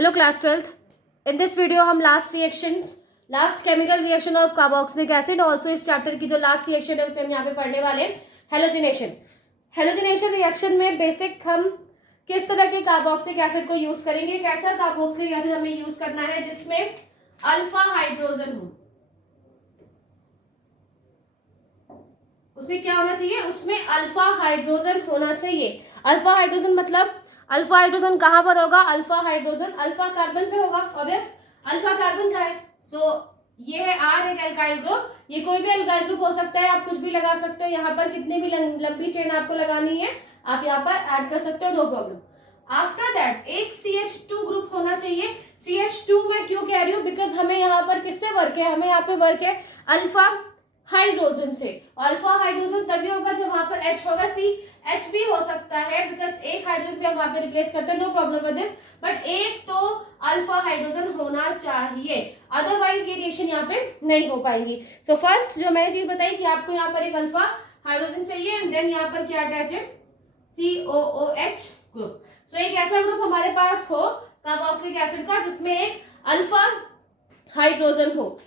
Hello class 12th। In this video हम last chemical reaction of carboxylic acid, also इस chapter की जो last reaction है उसे हम यहाँ पे पढ़ने वाले हैं, हेलोजिनेशन। हेलोजिनेशन रिएक्शन में बेसिक हम किस तरह के कार्बोक्सिलिक एसिड को यूज करेंगे, कैसा कार्बोक्सिलिक एसिड हमें यूज करना है जिसमें अल्फा हाइड्रोजन हो। उसमें क्या होना चाहिए, उसमें अल्फा हाइड्रोजन होना चाहिए। अल्फा हाइड्रोजन मतलब अल्फा हाइड्रोजन कहां पर होगा, अल्फा हाइड्रोजन अल्फा कार्बन पे होगा। ऑब्वियस अल्फा कार्बन का है, सो ये है आर, एक एल्काइल ग्रुप। ये कोई भी एल्काइल ग्रुप हो सकता है, आप कुछ भी लगा सकते हो। यहाँ पर कितनी भी लंबी चेन आपको लगानी है आप यहाँ पर ऐड कर सकते हो, नो प्रॉब्लम। आफ्टर दैट एक CH2 ग्रुप होना चाहिए। CH2 मैं क्यों कह रही हूँ, बिकॉज हमें यहाँ पर किससे वर्क है, हमें यहाँ पे वर्क है अल्फा हाइड्रोजन से। अल्फा हाइड्रोजन तभी होगा जब वहां पर H होगा। H भी हो सकता है बिकॉज एक हाइड्रोजन भी हम वहां पे रिप्लेस करते हैं, no problem with this, but एक तो अल्फा हाइड्रोजन होना चाहिए, अदरवाइज ये रिएक्शन यहाँ पे नहीं हो पाएंगी। सो फर्स्ट जो मैंने चीज बताई कि आपको यहाँ पर एक अल्फा हाइड्रोजन चाहिए एंड देन यहाँ पर क्या अटैच है, COOH ग्रुप। सो एक ऐसा ग्रुप हमारे पास हो कार्बोक्सिलिक एसिड का जिसमें एक अल्फा हाइड्रोजन हो।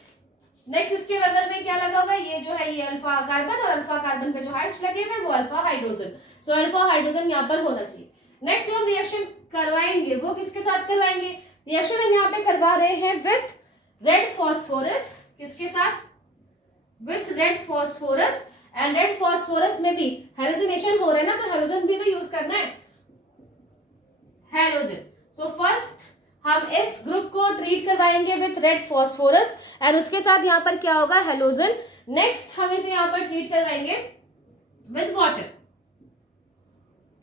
नेक्स्ट इसके बगल में क्या लगा हुआ है, ये जो है ये अल्फा कार्बन, और अल्फा कार्बन पे जो हाइड्स लगे हुए हैं वो alpha hydrogen. So alpha hydrogen यहाँ पर होना चाहिए। नेक्स्ट जो हम रिएक्शन करवाएंगे वो किसके साथ करवाएंगे, रिएक्शन हम यहाँ पे करवा रहे हैं विथ रेड फॉस्फोरस। किसके साथ, with red phosphorus. And red phosphorus में भी हेलोजिनेशन हो रहा है ना, तो हेलोजन भी तो यूज करना है, हेलोजन। सो फर्स्ट हम इस ग्रुप को ट्रीट करवाएंगे विथ रेड फॉस्फोरस एंड उसके साथ यहाँ पर क्या होगा, हेलोजन। नेक्स्ट हम इसे यहाँ पर ट्रीट करवाएंगे विथ वाटर।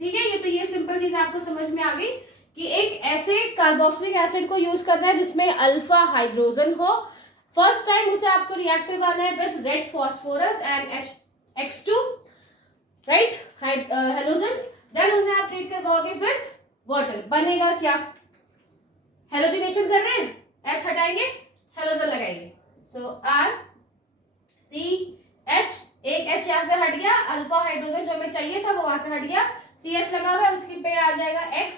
ठीक है, ये सिंपल चीज आपको समझ में आ गई कि एक ऐसे कार्बोक्सिलिक एसिड को यूज करना है जिसमें अल्फा हाइड्रोजन हो। फर्स्ट टाइम उसे आपको रिएक्ट करवाना है with red phosphorus and X2 right halogens. Then उन्हें आप ट्रीट करवाओगे विथ वाटर। बनेगा क्या, हेलोजिनेशन कर रहे हैं, H हटाएंगे, हेलोजन लगाएंगे। सो RCH, एक H यहाँ से हट गया, अल्फा हाइड्रोजन जो हमें चाहिए था वो वहां से हट गया, CH लगा हुआ है, उसके पे आ जाएगा X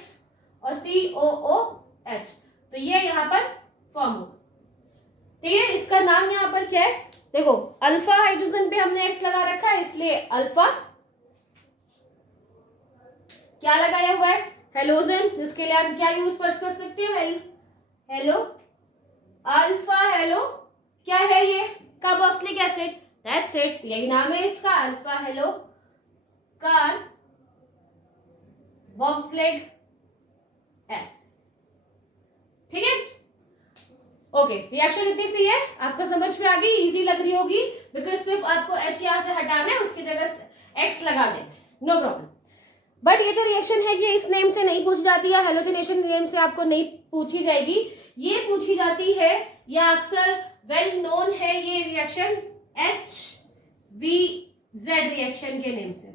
और COOH। तो ये यहाँ पर फॉर्म होगा। ठीक है, इसका नाम यहाँ पर क्या है, देखो अल्फा हाइड्रोजन पे हमने X लगा रखा है इसलिए अल्फा क्या लगाया हुआ है, हेलोजन, जिसके लिए आप क्या यूज कर सकते हो, हेलो अल्फा हेलो क्या है ये, कार्बोक्सिलिक एसिड, दैट्स इट, यही नाम है इसका, अल्फा हेलो कार्बोक्सिलिक एसिड। ठीक है, ओके, रिएक्शन इतनी सी है, आपको समझ में आ गई, इजी लग रही होगी बिकॉज सिर्फ आपको H यहाँ से हटाना है, उसकी जगह X लगा देना है, नो प्रॉब्लम। बट ये जो रिएक्शन है ये इस नेम से नहीं पूछी जाती है, हेलोजिनेशन नेम से आपको नहीं पूछी जाएगी, ये पूछी जाती है, या अक्सर वेल नोन है ये रिएक्शन HVZ रिएक्शन के नेम से।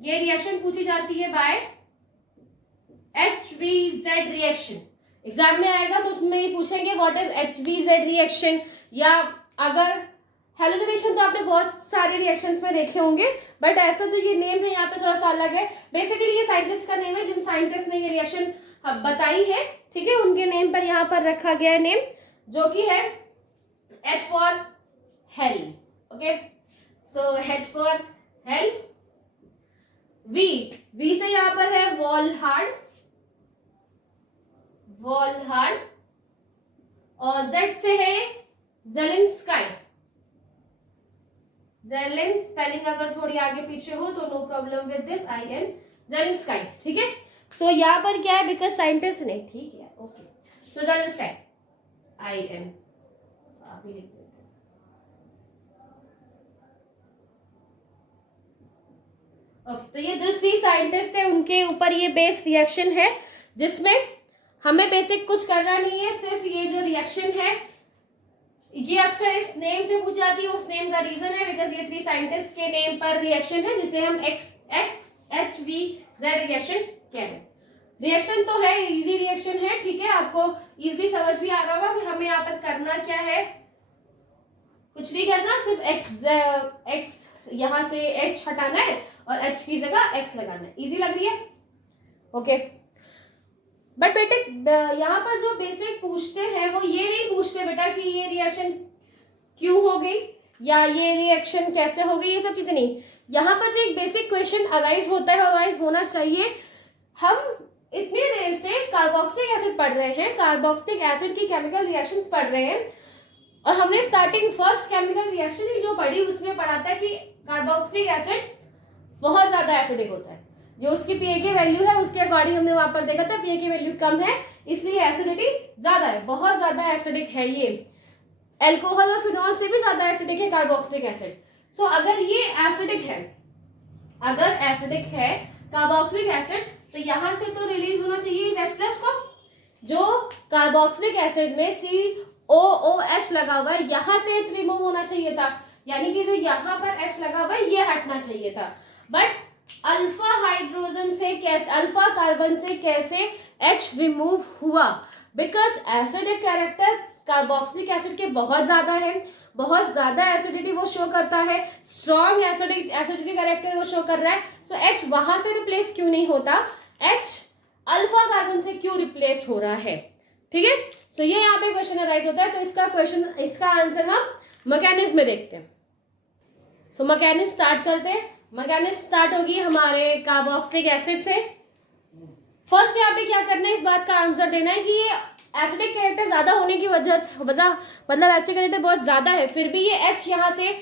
ये रिएक्शन पूछी जाती है बाय HVZ रिएक्शन। एग्जाम में आएगा तो उसमें ये पूछेंगे व्हाट इज HVZ रिएक्शन, या अगर हेलोजिनेशन तो आपने बहुत सारे रिएक्शंस में देखे होंगे, बट ऐसा जो ये नेम है यहाँ पे थोड़ा सा अलग है। बेसिकली ये साइंटिस्ट का नेम है, जिन साइंटिस्ट ने ये रिएक्शन बताई है, ठीक है, उनके नेम पर यहाँ पर रखा गया है नेम, जो कि है H for hello. Okay, so H for hello, V से यहाँ पर है वॉलहार्ड, और Z से है ज़ेलेंस्काई। ज़ेलेन स्पेलिंग अगर थोड़ी आगे पीछे हो तो no problem with this, IN Zelensky. ठीक है, सो यहाँ पर क्या है, बिकॉज साइंटिस्ट नहीं, ठीक है, ओके, सो ज़ेलेंस्काई IN आप ही लिख देते हैं। ओके, तो ये जो 3 साइंटिस्ट है उनके ऊपर ये बेस रिएक्शन है, जिसमें हमें बेसिक कुछ करना नहीं है, सिर्फ ये जो रिएक्शन है ये अक्सर इस नेम से पूछ जाती है। उस नेम का रीजन है बिकॉज ये 3 साइंटिस्ट के नेम पर रिएक्शन है, जिसे हम HVZ रिएक्शन कह रहे हैं। रिएक्शन तो है, इजी रिएक्शन है, ठीक है, आपको इजीली समझ भी आ रहा होगा कि हमें यहाँ पर करना क्या है, कुछ नहीं करना, सिर्फ X यहाँ से H हटाना है और H की जगह X लगाना है। इजी लग रही है, ओके। बट बेटे यहाँ पर जो बेसिक पूछते हैं वो ये नहीं पूछते बेटा कि ये रिएक्शन क्यों हो गई या ये रिएक्शन कैसे हो गई, ये सब चीजें नहीं। यहाँ पर जो एक बेसिक क्वेश्चन अराइज होता है और अराइज होना चाहिए, हम इतनी देर से कार्बोक्सिलिक एसिड पढ़ रहे हैं, कार्बोक्सिलिक एसिड की केमिकल रिएक्शंस पढ़ रहे हैं, और हमने स्टार्टिंग फर्स्ट केमिकल रिएक्शन ही जो पढ़ी उसमें पढ़ा था कि कार्बोक्सिलिक एसिड बहुत ज्यादा एसिडिक होता है, जो उसकी पीए वैल्यू है उसके अकॉर्डिंग हमने वहां पर देखा था पीए वैल्यू कम है इसलिए एसिडिटी ज्यादा है, बहुत ज्यादा एसिडिक है ये, एल्कोहल और फिनॉल से भी ज्यादा एसिडिक है कार्बोक्सिलिक एसिड। सो अगर ये एसिडिक है, अगर एसिडिक है कार्बोक्सिलिक एसिड, तो यहां से तो रिलीज होना चाहिए इस H+ को, जो कार्बोक्सिलिक एसिड में COOH लगा हुआ है यहां से H रिमूव होना चाहिए था, यानी कि जो यहाँ पर H लगा हुआ है ये हटना चाहिए था। बट अल्फा हाइड्रोजन से कैसे, अल्फा कार्बन से कैसे H रिमूव हुआ, because acidic character carboxylic acid के बहुत ज्यादा है, बहुत ज्यादा एसिडिटी वो शो करता है, स्ट्रॉन्ग एसिडिटी कैरेक्टर वो शो कर रहा है। सो H वहां से रिप्लेस क्यों नहीं होता, H अल्फा कार्बन से क्यों रिप्लेस हो रहा है, ठीक है। सो ये यहाँ पे क्वेश्चन अराइज होता है, तो इसका क्वेश्चन, इसका आंसर हम मैकेनिज्म में देखते हैं। सो मैकेनिज्म स्टार्ट करते हैं। मैकेनिज्म स्टार्ट होगी हमारे कार्बोक्सिलिक एसिड से। फर्स्ट यहाँ पे क्या करना है, इस बात का आंसर देना है कि ये एसिडिक कैरेक्टर ज्यादा होने की वजह मतलब एसिडिक कैरेक्टर बहुत ज्यादा है, फिर भी ये H यहाँ से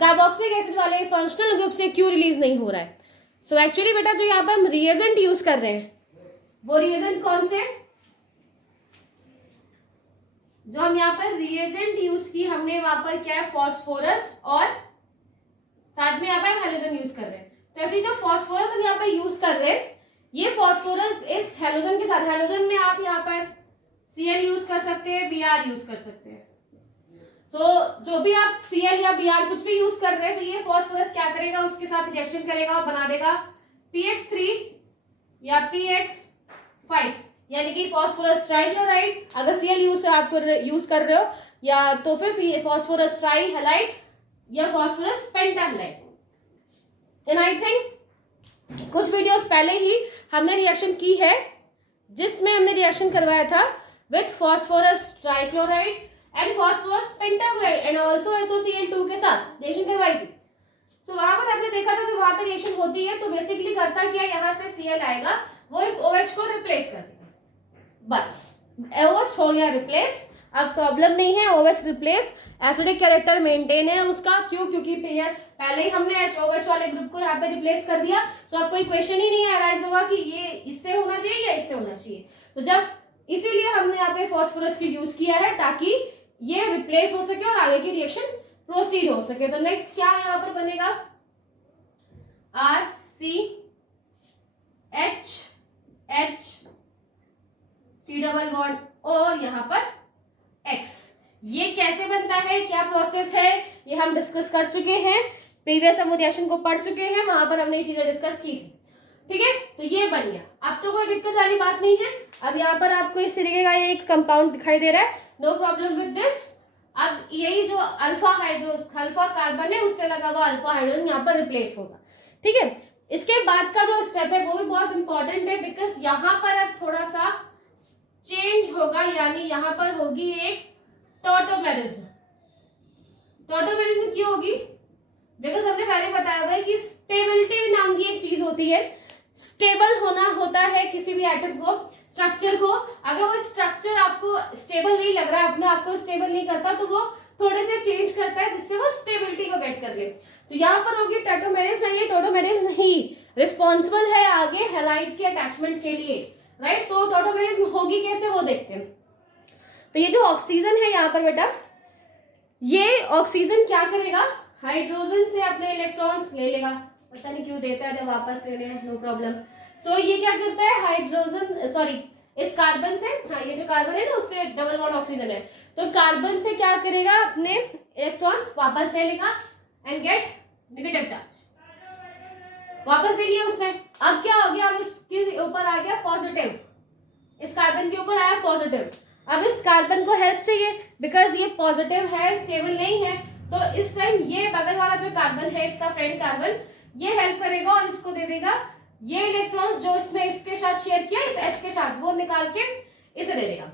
कार्बोक्सिलिक एसिड वाले फंक्शनल ग्रुप से क्यों रिलीज नहीं हो रहा है। सो एक्चुअली बेटा जो यहाँ पे हम रिएजेंट यूज कर रहे हैं, वो रिएजेंट कौन से, जो हम यहाँ पर रिएजेंट यूज की हमने वहां पर क्या है, फॉस्फोरस, और साथ में यहाँ पर हम हैलोजन यूज कर रहे हैं। तो ऐसे जो फॉस्फोरस हम यहाँ पर यूज कर रहे हैं, ये फॉस्फोरस इस हैलोजन के साथ, हैलोजन में आप यहाँ पर Cl यूज कर सकते हैं, Br यूज कर सकते हैं। जो भी आप Cl या Br कुछ भी यूज कर रहे हैं, तो ये फॉस्फोरस क्या करेगा, उसके साथ रिएक्शन करेगा और बना देगा PX3 या PX5, यानी कि फॉस्फोरस ट्राइक्लोराइड। अगर Cl यूज से आपको यूज कर रहे हो, या तो फिर फॉस्फोरस ट्राई हैलाइड या फॉस्फोरस पेंटाहैलाइड। देन आई थिंक कुछ वीडियोस पहले ही हमने रिएक्शन की है जिसमें हमने रिएक्शन करवाया था with phosphorus trichloride and phosphorus pentachloride and also SOCl2 के साथ रिएक्शन करवाई थी। सो वहां पर आपने देखा था जब वहां पर रिएक्शन होती है तो बेसिकली करता क्या, यहाँ से Cl आएगा, वो इस OH को रिप्लेस कर देगा, बस OH हो गया रिप्लेस। अब प्रॉब्लम नहीं है, OH replace, acidic character maintain है उसका, क्यों, क्योंकि पहले ही हमने OH वाले ग्रुप को यहाँ पे रिप्लेस कर दिया। सो अब कोई क्वेश्चन ही नहीं अराइज होगा कि ये इससे होना चाहिए या इससे होना चाहिए। तो जब इसीलिए हमने यहाँ पे फॉस्फोरस की यूज किया है ताकि ये रिप्लेस हो सके और आगे की रिएक्शन प्रोसीड हो सके। तो नेक्स्ट क्या यहाँ पर बनेगा, RCHHC डबल बॉन्ड और यहाँ पर X। ये कैसे बनता है, क्या प्रोसेस है, ये हम डिस्कस कर चुके हैं, प्रीवियस हम रिएक्शन को पढ़ चुके हैं, वहां पर हमने ये चीजें डिस्कस की थी, ठीक है। तो ये बन गया, अब तो कोई दिक्कत वाली बात नहीं है। अब यहाँ पर आपको इस तरीके का ये एक कंपाउंड दिखाई दे रहा है, नो प्रॉब्लम विद दिस। अब यही जो अल्फा कार्बन है उससे लगा हुआ अल्फा हाइड्रोजन यहाँ पर रिप्लेस होगा, ठीक है। इसके बाद का जो स्टेप है वो भी बहुत इंपॉर्टेंट है, बिकॉज यहाँ पर अब थोड़ा सा चेंज होगा, यानी यहाँ पर होगी एक टॉटोमेरिज्म। टॉटोमेरिज्म क्यों होगी, बिकॉज हमने पहले बताया हुआ है कि स्टेबिलिटी नाम की एक चीज होती है, स्टेबल होना होता है किसी भी एटम को, स्ट्रक्चर को। अगर वो स्ट्रक्चर आपको स्टेबल नहीं लग रहा है, अपने आप को स्टेबल नहीं करता, तो वो थोड़े से चेंज करता है जिससे वो स्टेबिलिटी को गेट कर ले। तो यहाँ पर होगी टॉटोमेरिज्म, ये टॉटोमेरिज्म ही रिस्पॉन्सिबल है आगे हैलाइड के अटैचमेंट के लिए, राइट। तो टॉटोमेरिज्म होगी कैसे वो देखते हैं। तो ये जो ऑक्सीजन है यहाँ पर बेटा, ये ऑक्सीजन क्या करेगा, हाइड्रोजन से अपने इलेक्ट्रॉन्स ले लेगा, पता नहीं क्यों देता है, जब वापस लेने हैं नो प्रॉब्लम। सो ये क्या करता है, हाइड्रोजन सॉरी इस कार्बन से, हाँ ये जो कार्बन है ना उससे डबल बॉन्ड ऑक्सीजन है, तो कार्बन से क्या करेगा, अपने इलेक्ट्रॉन्स वापस ले लेगा एंड गेट नेगेटिव चार्ज, वापस ले लिया उसने। अब क्या हो गया, अब इसके ऊपर आ गया पॉजिटिव, इस कार्बन के ऊपर आया पॉजिटिव। अब इस कार्बन को हेल्प चाहिए बिकॉज ये पॉजिटिव है, स्टेबल नहीं है, तो इस टाइम ये बगल वाला जो कार्बन है इसका फ्रेंड कार्बन, ये हेल्प करेगा और इसको दे देगा ये इलेक्ट्रॉन्स जो इसने इसके साथ शेयर किया इस H के साथ, वो निकाल के इसे दे देगा।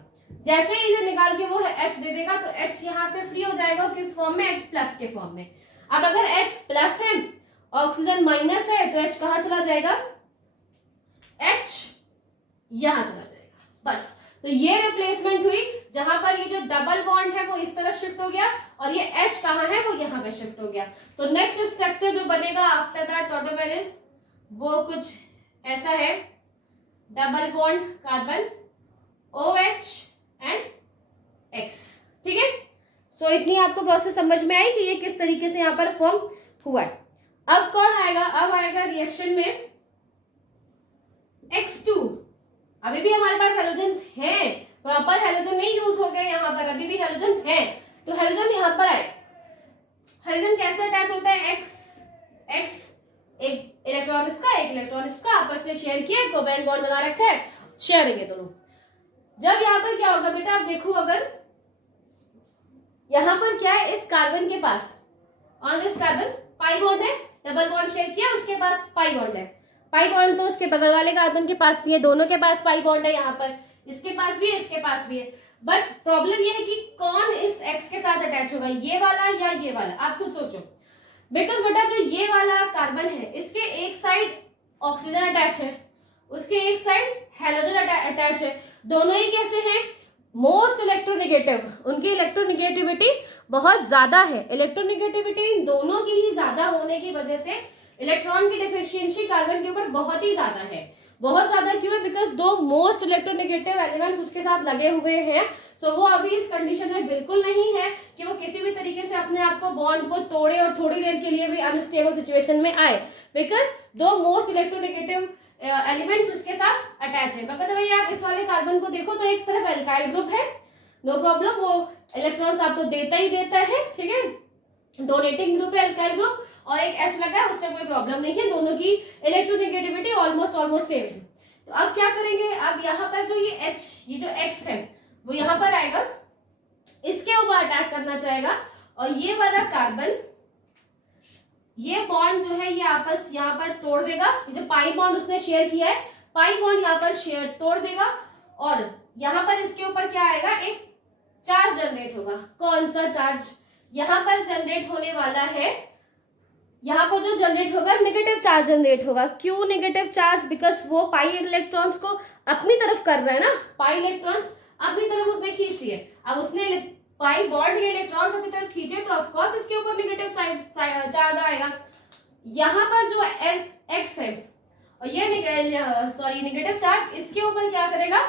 जैसे ही इसे निकाल के वो H दे देगा तो H यहाँ से फ्री हो जाएगा, किस फॉर्म में, H प्लस के फॉर्म में। अब अगर H प्लस है, ऑक्सीजन माइनस है, तो H कहाँ चला जाएगा, H यहाँ चला जाएगा, बस। तो ये रिप्लेसमेंट हुई, जहां पर ये जो डबल बॉन्ड है वो इस तरफ शिफ्ट हो गया और ये H कहाँ है, वो यहाँ पे शिफ्ट हो गया। तो नेक्स्ट स्ट्रक्चर जो बनेगा आफ्टर दैट टोटोमेरिज वो कुछ ऐसा है, double bond carbon OH and X, ठीक है। सो इतनी आपको प्रोसेस समझ में आई कि ये किस तरीके से यहाँ पर फॉर्म हुआ है। अब कौन आएगा, अब आएगा रिएक्शन में X2। अभी भी हमारे पास हेलोजन्स हैं, प्रॉपर हेलोजन नहीं यूज हो गए यहाँ पर, अभी भी हेलोजन है। तो हेलोजन यहाँ पर आए, हेलोजन कैसे अटैच होता है, X एक इलेक्ट्रॉन इसका एक इलेक्ट्रॉन इसका आपस में शेयर किया, कोवेलेंट बॉन्ड बना रखा है, शेयर है दोनों। जब यहाँ पर क्या होगा बेटा, आप देखो, अगर यहाँ पर क्या है, इस कार्बन के pass on this carbon pi bond है, डबल बॉन्ड शेयर किया, उसके पास पाई बॉन्ड है। पाई बॉन्ड तो उसके बगल वाले कार्बन के पास भी है, दोनों के पास पाई बॉन्ड है, यहाँ पर इसके पास भी है, इसके पास भी है। बट प्रॉब्लम ये है कि कौन इस X के साथ अटैच होगा, ये वाला या ये वाला, आप खुद सोचो। बिकॉज बेटा जो ये वाला कार्बन है, इसके एक साइड ऑक्सीजन अटैच है, उसके एक साइड हेलोजन अटैच है, दोनों ही कैसे हैं, मोस्ट इलेक्ट्रोनेगेटिव, उनकी इलेक्ट्रोनेगेटिविटी बहुत ज्यादा है। इलेक्ट्रोनेगेटिविटी इन दोनों की ही ज्यादा होने की वजह से इलेक्ट्रॉन की डिफिशियंसी कार्बन के ऊपर बहुत ही ज्यादा है। बहुत ज्यादा क्यों है, बिकॉज दो मोस्ट इलेक्ट्रोनेगेटिव एलिमेंट्स उसके साथ लगे हुए हैं। सो वो अभी इस कंडीशन में बिल्कुल नहीं है कि वो किसी भी तरीके से अपने आप को बॉन्ड को तोड़े और थोड़ी देर के लिए भी अनस्टेबल सिचुएशन में आए, बिकॉज दो मोस्ट इलेक्ट्रोनेगेटिव एलिमेंट्स उसके साथ अटैच है। अगर भैया आप इस वाले कार्बन को देखो तो एक तरफ एल्काइल ग्रुप है, नो प्रॉब्लम, वो इलेक्ट्रॉन्स आपको देता ही देता है, ठीक है, डोनेटिंग ग्रुप है एल्काइल ग्रुप, और एक H लगा है, उससे कोई प्रॉब्लम नहीं है, दोनों की इलेक्ट्रोनेगेटिविटी ऑलमोस्ट सेम है। तो अब क्या करेंगे, अब यहाँ पर जो ये H, ये जो X है वो यहाँ पर आएगा, इसके ऊपर अटैक करना चाहेगा, और ये वाला कार्बन ये बॉन्ड जो है ये आपस यहाँ पर तोड़ देगा, जो पाई बॉन्ड उसने शेयर किया है, पाई बॉन्ड यहाँ पर शेयर तोड़ देगा, और यहाँ पर इसके ऊपर क्या आएगा, एक चार्ज जनरेट होगा। कौन सा चार्ज यहाँ पर जनरेट होने वाला है, यहाँ पर जो जनरेट होगा नेगेटिव चार्ज जनरेट होगा। क्यों नेगेटिव चार्ज, बिकॉज वो पाई इलेक्ट्रॉन्स को अपनी तरफ कर रहा है ना, पाई इलेक्ट्रॉन्स अपनी तरफ उसने खींच लिए। अब उसने पाई बॉन्ड के इलेक्ट्रॉन्स अपनी तरफ खींचे तो ऑफ कोर्स इसके ऊपर नेगेटिव चार्ज आएगा। यहाँ पर जो X है और ये नेगेटिव चार्ज इसके ऊपर क्या करेगा,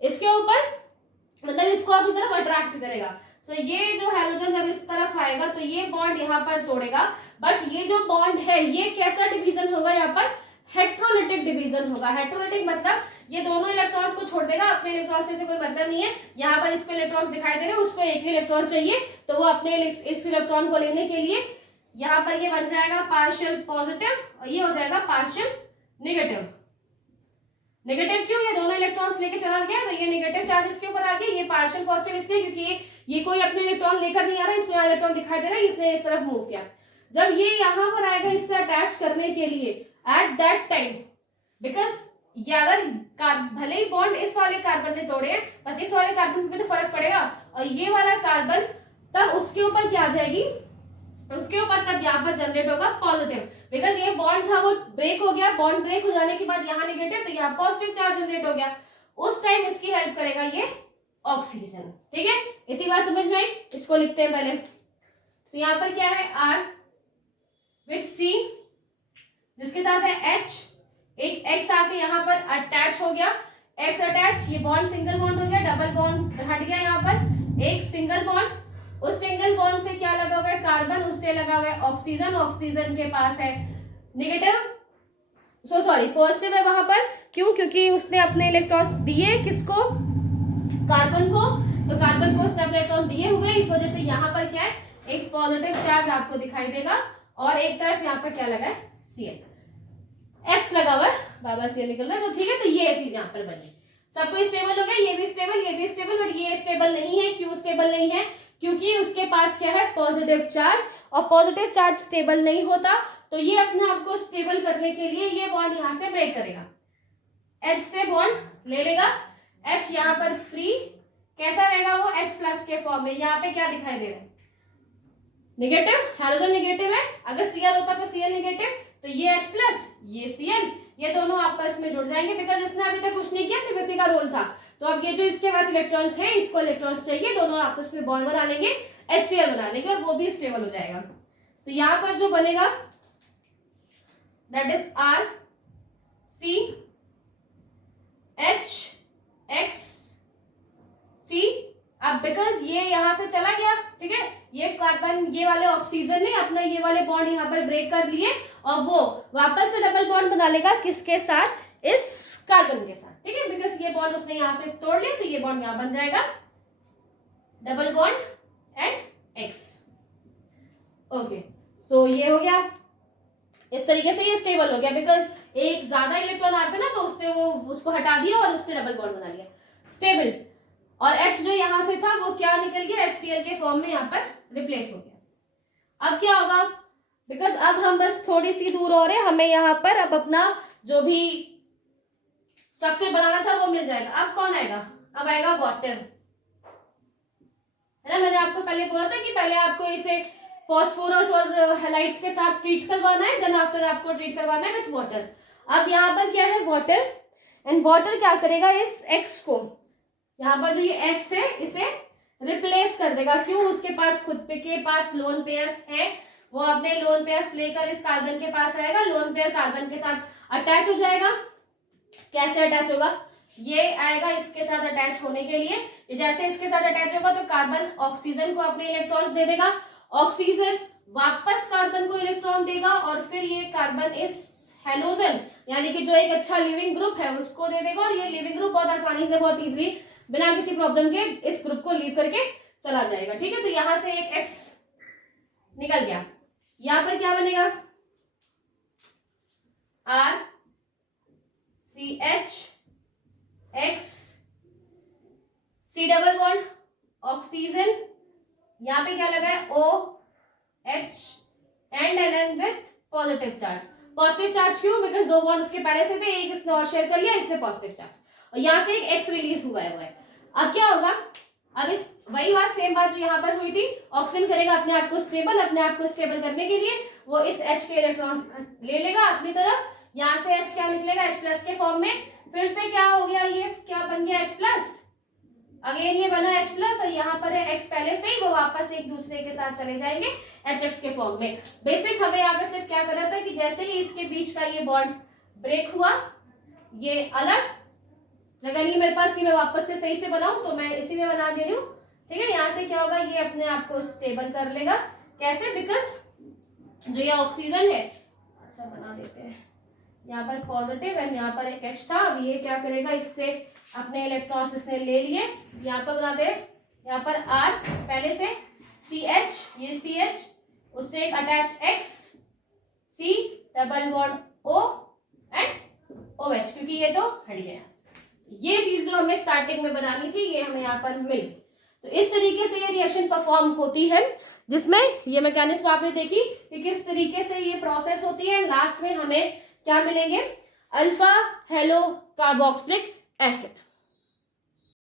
इसके ऊपर मतलब इसको अपनी तरफ अट्रैक्ट करेगा। सो ये जो हेलोजन जब इस तरफ आएगा तो ये बॉन्ड यहाँ पर तोड़ेगा, बट ये जो बॉन्ड है ये कैसा डिवीजन होगा, यहाँ पर हेट्रोलिटिक डिवीजन होगा। हेट्रोलिटिक मतलब ये दोनों इलेक्ट्रॉन्स को छोड़ देगा, अपने इलेक्ट्रॉन से कोई मतलब नहीं है। यहाँ पर इसको इलेक्ट्रॉन्स दिखाई दे रहे हैं, उसको एक ही इलेक्ट्रॉन चाहिए, तो वो अपने इस इलेक्ट्रॉन को लेने के लिए यहाँ पर ये बन जाएगा पार्शियल पॉजिटिव और ये हो जाएगा पार्शियल नेगेटिव। नेगेटिव क्यों, ये दोनों इलेक्ट्रॉन्स लेके चला गया तो ये नेगेटिव चार्ज इसके ऊपर आ गया, ये पार्शियल पॉजिटिव इसलिए क्योंकि ये कोई अपने इलेक्ट्रॉन लेकर नहीं आ रहा, इसलिए इलेक्ट्रॉन दिखाई दे रहा है, इसने इस तरफ मूव किया। जब ये यहाँ पर आएगा इससे अटैच करने के लिए एट दैट टाइम, बिकॉज ये अगर भले ही बॉन्ड इस वाले कार्बन ने तोड़े हैं, बस इस वाले कार्बन पे तो फर्क पड़ेगा, और ये वाला कार्बन तब उसके ऊपर क्या आ जाएगी, उसके ऊपर तब यहाँ पर जनरेट होगा पॉजिटिव, बिकॉज ये बॉन्ड था वो ब्रेक हो गया, बॉन्ड ब्रेक हो जाने के बाद यहाँ नेगेटिव तो यहाँ पॉजिटिव चार्ज जनरेट हो गया, उस टाइम इसकी हेल्प करेगा ये ऑक्सीजन। ठीक है, इतनी बात समझ में आई, इसको लिखते हैं पहले। तो यहाँ पर क्या है R विथ C जिसके साथ है H, एक X आके यहाँ पर अटैच हो गया, X अटैच, ये बॉन्ड सिंगल बॉन्ड हो गया, डबल बॉन्ड हट गया, यहाँ पर एक सिंगल बॉन्ड, उस सिंगल बॉन्ड से क्या लगा हुआ है कार्बन, उससे लगा हुआ है ऑक्सीजन, ऑक्सीजन के पास है नेगेटिव पॉजिटिव है वहां पर, क्यों, क्योंकि उसने अपने इलेक्ट्रॉन्स दिए किसको, कार्बन को, तो कार्बन को उसने अपने इलेक्ट्रॉन दिए हुए, इस वजह से यहाँ पर क्या है एक पॉजिटिव चार्ज आपको दिखाई देगा, और एक तरफ यहाँ पर क्या लगा है Cl, X लगा हुआ है, बाबा Cl निकल रहा है, तो ठीक है, तो ये चीज यहाँ पर बनी, सबको स्टेबल हो गया, ये भी स्टेबल, बट ये स्टेबल नहीं है। क्यों स्टेबल नहीं है, क्योंकि उसके पास क्या है पॉजिटिव चार्ज, और पॉजिटिव चार्ज स्टेबल नहीं होता, तो ये अपने आप को स्टेबल करने के लिए ये बॉन्ड यहाँ से ब्रेक करेगा, H से बॉन्ड ले लेगा, H यहाँ पर फ्री, कैसा रहेगा वो H प्लस के फॉर्म में। यहाँ पे क्या दिखाई दे रहा है, नेगेटिव, हाइड्रोजन नेगेटिव है, अगर Cl होता तो Cl नेगेटिव, तो ये H प्लस ये Cl, ये दोनों आपस में जुड़ जाएंगे, बिकॉज इसने अभी तक कुछ नहीं किया, सिर्फ इसी का रोल था। तो अब ये जो इसके पास इलेक्ट्रॉन्स है, इसको इलेक्ट्रॉन्स चाहिए, दोनों आपस में बॉन्ड बना लेंगे, HCl बना लेंगे और वो भी स्टेबल हो जाएगा। तो यहाँ पर जो बनेगा that is R C H X C। अब बिकॉज ये यहां से चला गया, ठीक है, ये कार्बन, ये वाले ऑक्सीजन ने अपना ये वाले बॉन्ड यहाँ पर ब्रेक कर लिए और वो वापस से डबल बॉन्ड बना लेगा, किसके साथ, इस कार्बन के साथ, ठीक है, बिकॉज ये बॉन्ड उसने यहां से तोड़ लिया, तो ये बॉन्ड यहां बन जाएगा, double bond and X। Okay, so ये हो गया, इस तरीके से ये स्टेबल हो गया, बिकॉज एक ज्यादा इलेक्ट्रॉन आता है ना, तो उसने वो उसको हटा दिया और उससे डबल बॉन्ड बना लिया, स्टेबल। और H जो यहाँ से था वो क्या निकल गया, HCl के फॉर्म में यहाँ पर रिप्लेस हो गया। अब क्या होगा, बिकॉज अब हम बस थोड़ी सी दूर हो रहे हैं, हमें यहाँ पर अब अपना जो भी स्ट्रक्चर बनाना था वो मिल जाएगा। अब कौन आएगा, अब आएगा वाटर, है ना। मैंने आपको पहले बोला था कि पहले आपको इसे फॉस्फोरस और हैलाइड्स के साथ ट्रीट करवाना है, देन आफ्टर आपको ट्रीट करवाना है विथ वाटर। अब यहाँ पर क्या है, वाटर, एंड वाटर क्या करेगा, इस X को, यहाँ पर जो ये X है इसे रिप्लेस कर देगा। क्यों, उसके पास खुद के पास लोन पेयर्स है, वो अपने लोन पेयर्स लेकर इस कार्बन के पास आएगा, लोन पेयर कार्बन के साथ अटैच हो जाएगा। कैसे अटैच होगा, ये आएगा इसके साथ अटैच होने के लिए, जैसे इसके साथ अटैच होगा तो कार्बन ऑक्सीजन को अपने इलेक्ट्रॉन्स दे देगा, ऑक्सीजन वापस कार्बन को इलेक्ट्रॉन देगा और फिर ये कार्बन इस हैलोजन यानी कि जो एक अच्छा लिविंग ग्रुप है उसको दे देगा, और ये लिविंग ग्रुप बहुत आसानी से, बहुत इजीली, बिना किसी प्रॉब्लम के इस ग्रुप को लीव करके चला जाएगा, ठीक है। तो यहां से एक X निकल गया, यहां पर क्या बनेगा, R C H X C double bond oxygen, यहाँ पे क्या लगा है, OH and NN with positive charge. Positive charge क्यों, बिकॉज दो बॉन्ड उसके पहले से थे, एक इसने और शेयर कर लिया, इसलिए पॉजिटिव चार्ज, और यहाँ से एक X रिलीज हुआ है। अब क्या होगा, अब इस वही बात, सेम बात जो यहाँ पर हुई थी, ऑक्सीजन करेगा अपने आप को स्टेबल, अपने आप को स्टेबल करने के लिए वो इस H के इलेक्ट्रॉन्स ले लेगा अपनी तरफ, यहाँ से H क्या निकलेगा, H प्लस के फॉर्म में, फिर से क्या हो गया, ये क्या बन गया, H प्लस, अगेन ये बना H प्लस, और यहाँ पर है X पहले से ही, वो वापस एक दूसरे के साथ चले जाएंगे HX के फॉर्म में। बेसिक हमें यहाँ पर सिर्फ क्या करना था कि जैसे ही इसके बीच का ये बॉन्ड ब्रेक हुआ, ये अलग जगह नहीं मेरे पास कि मैं वापस से सही से बनाऊं, तो मैं इसी में बना दे रही हूँ, ठीक है। यहाँ से क्या होगा, ये अपने आप को स्टेबल कर लेगा, कैसे, बिकॉज जो ये ऑक्सीजन है, अच्छा बना देते हैं, यहाँ पर पॉजिटिव एंड यहाँ पर एक H था, अब ये क्या करेगा, इससे अपने इलेक्ट्रॉन्स इसने ले लिए, यहाँ पर बनाते हैं, यहाँ पर R पहले से CH, ये CH, उससे एक attach X, C double bond O and OH, क्योंकि ये तो हट गया यहाँ से। ये चीज जो हमें स्टार्टिंग में बनानी थी, ये हमें यहाँ पर मिल। तो इस तरीके से ये रिएक्शन परफॉर्म होती है, जिसमें ये मैकेनिज्म आपने देखी कि किस तरीके से ये प्रोसेस होती है। लास्ट में हमें क्या मिलेंगे, अल्फा हेलो कार्बोक्सिलिक एसिड।